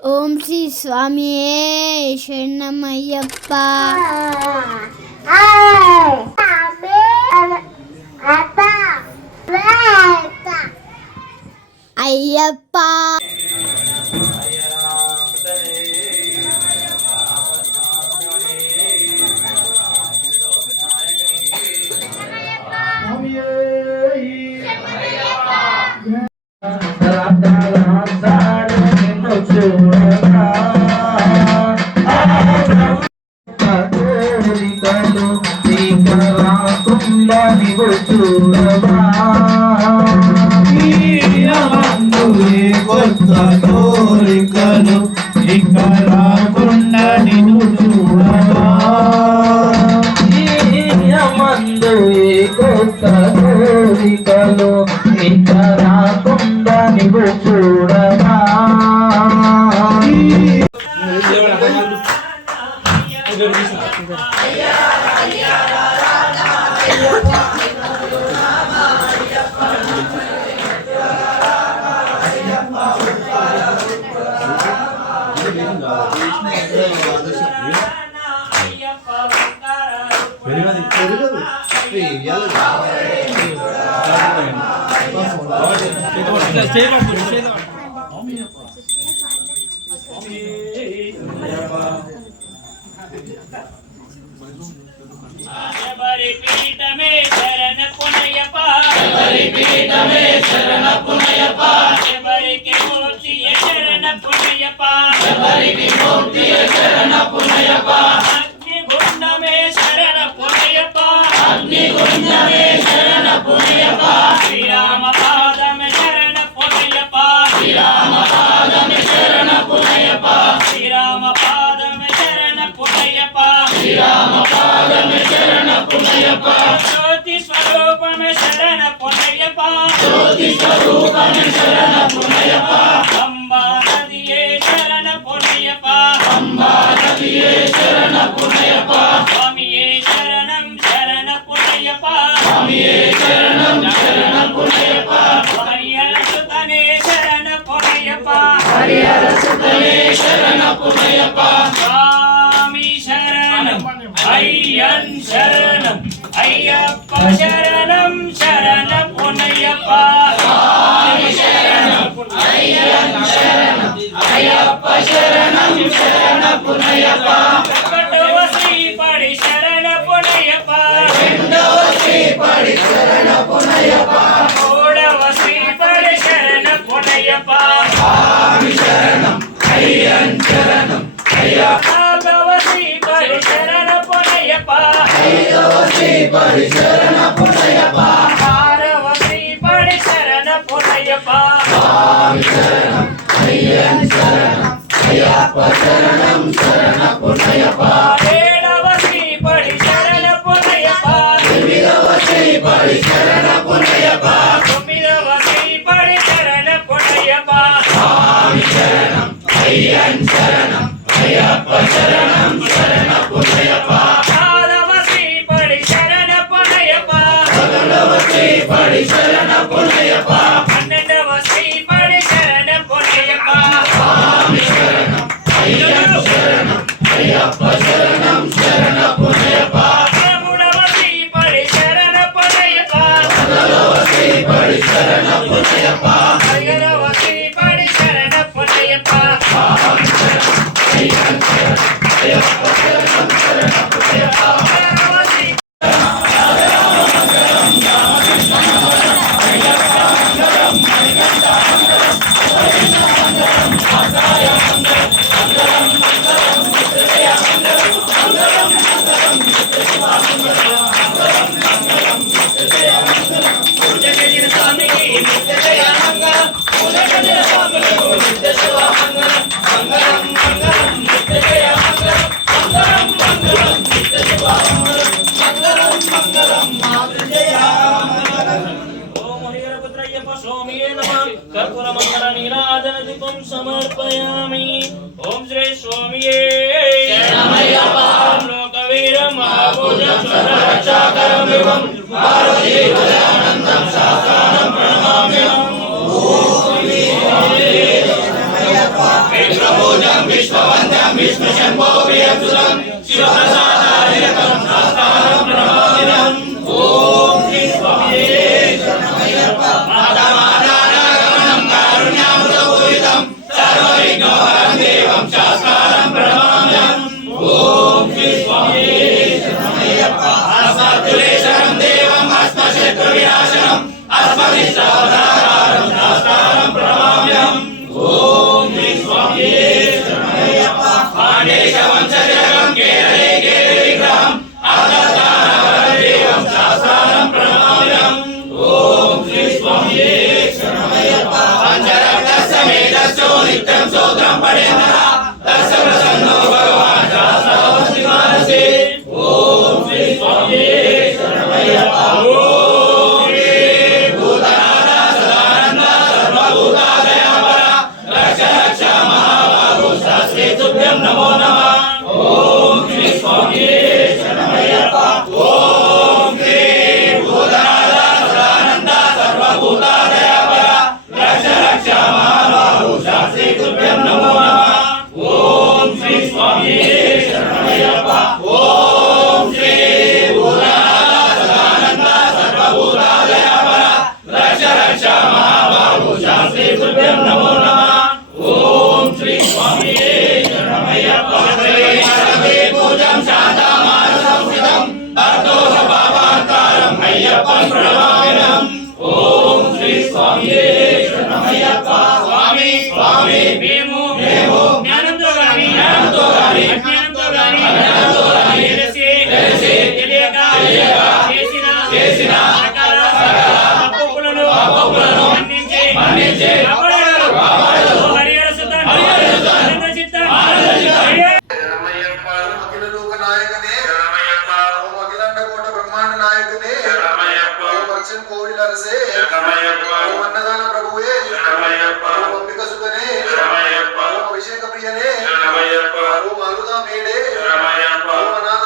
ఓం శ్రీ స్వామియే శరణమయ్యప్ప. అయ్యప్ప కొత్త కోరికలు ఇక రాకుండా నిన్ను చూడవా మందు కొత్త కోరికలు ఇక రాకుండా నిన్ను చూడవా పీఠమే శరణ పునయప శబరికి మూర్తి శరణ పునయప అగ్నిగుండమే శరణ పునయప శ్రీరామ పాదమే శరణ పునయప శ్రీరామ పాదమే శరణ పునయప జ్యోతి స్వరూపమే శరణ పునయప అంబా నదియే శరణ పునయప స్వామియే శరణం శరణ పునయప హరిహర సుతనే శరణ పునయప స్వామి శరణం అయ్యన్ శరణం అయ్యప్ప శరణం శరణ పునయప స్వామి శరణం అయ్యన్ శరణం అయ్యప్ప శరణం శరణ పునయప ఒకటవ శ్రీపడి శరణ పునయప రెండవ శ్రీపడి శరణ పునయప మూడవ శ్రీపడి శరణ పునయప స్వామి శరణం అయ్యన్ శరణం అయ్యప్ప నాలుగవ శ్రీపడి శరణ పునయప ఐదవ శ్రీపడి శరణ పునయప ఆరవ శ్రీపడి శరణ పునయప స్వామి శరణం అయ్యన్ శరణం అయ్యప్ప శరణం శరణ పునయప ఏడవ శ్రీపడి శరణ పునయప ఎనిమిదవ శ్రీపడి శరణ పునయప తొమ్మిదవ శ్రీపడి శరణ పునయప స్వామి శరణం అయ్యన్ శరణం అయ్యప్ప శరణం శరణ పునయప పదవ శ్రీపడి శరణ పునయప పదవ శ్రీపడి శరణ పునయప పన్నెండవ శ్రీపడి శరణ పునయప స్వామి శరణం అయ్యన్ శరణం అయ్యప్ప శరణం శరణ పునయప పదమూడవ శ్రీపడి శరణ పునయప పదవ శ్రీపడి శరణ పునయప పదిహేనవ శ్రీపడి శరణ పునయప స్వామి శరణం అయ్యన్ శరణం అయ్యప్ప శరణం శరణ పునయప సమర్పయామి. ఓం శ్రీ స్వామియే శరణమయ్యప్ప. లోకవీరం మహాభూజం స్వరరక్షాకరమివం భారతీ హృదయానందం శాస్త్రానం ప్రణమామ్యహం. ఓం శ్రీ స్వామియే శరణమయ్యప్ప. भुजं विश्ववन्द्यं विष्णुशम्भो प्रियसुतं शिवप्रसादायकं शास्तारं प्रणमाम्यहम् ॐ श्री स्वामिये शरणमय्यप्पा मातामातानागमनं कारुण्यामृतपूरितं सर्वविघ्नोहरं देवं शास्तारं प्रणमाम्यहम् ॐ श्री स्वामिये शरणमय्यप्पा अस्मद्कुलेशरं देवम् अस्मशत्रुविनाशनम् अस्मदिष्टावतारं शास्तारं प्रणमाम्यहम् ॐ श्री स्वामिये शरणमय्यप्पा पाण्डेशवंशजगं केरले केरविग्रहम् देवं शास्तारं प्रणमाम्यहम् ॐ श्री स्वामिये शरणमय्यप्पा पञ्चरत्नसमेतश्चो नित्यं स्तोत्रं पठेन्नः तस्य प्रसन्नो भगवान् शास्त्रावस्ति मानसे ॐ श्री स्वामिये शरणमय्यप्पा ॐ श्री भूतनाथ सदानन्द सर्वभूतादयापरा रक्ष रक्ष महाबाहो शास्त्रे तुभ्यं नमो नमः ॐ श्री स्वामिये शरणमय्यप्पा ॐ श्री भूतनाथ सदानन्द सर्वभूतादयापरा रक्ष रक्ष महाबाहो शास्त्रे तुभ्यं नमो नमः ॐ श्री स्वामिये शरणमय्यप्पा ॐ श्री भूतनाथ सदानन्द सर्वभूतादयापरा रक्ष रक्ष महाबाहो शास्त्रे तुभ्यं नमो नमः ॐ श्री स्वामिये शरणमय्यप्पा सर्वे पूजं शान्तामानसंस्थितं भक्तोः पापान्तारं अय्यप्पं प्रणमाम्यहम् ॐ श्री स्वामिये शरणमय्यप्पा स्वामी स्वामी మేము జ్ఞానంతో గాని అజ్ఞానంతో గాని తెలిసి తెలియక చేసిన సకల తప్పులను మన్నించి కాపాడు హరిహర సుతన్ ఆనంద చిత్తం అఖిల లోక నాయకనే ఓం అఖిలాండ కోట బ్రహ్మాండ నాయకనే ఓం వర్షం కోవిల రసే ఓం అన్నదాన ప్రభువే ఓం అంబిక సుతనే ఓం అభిషేక ప్రియనే ఓం అరుదా మేడే ఓం అనాథ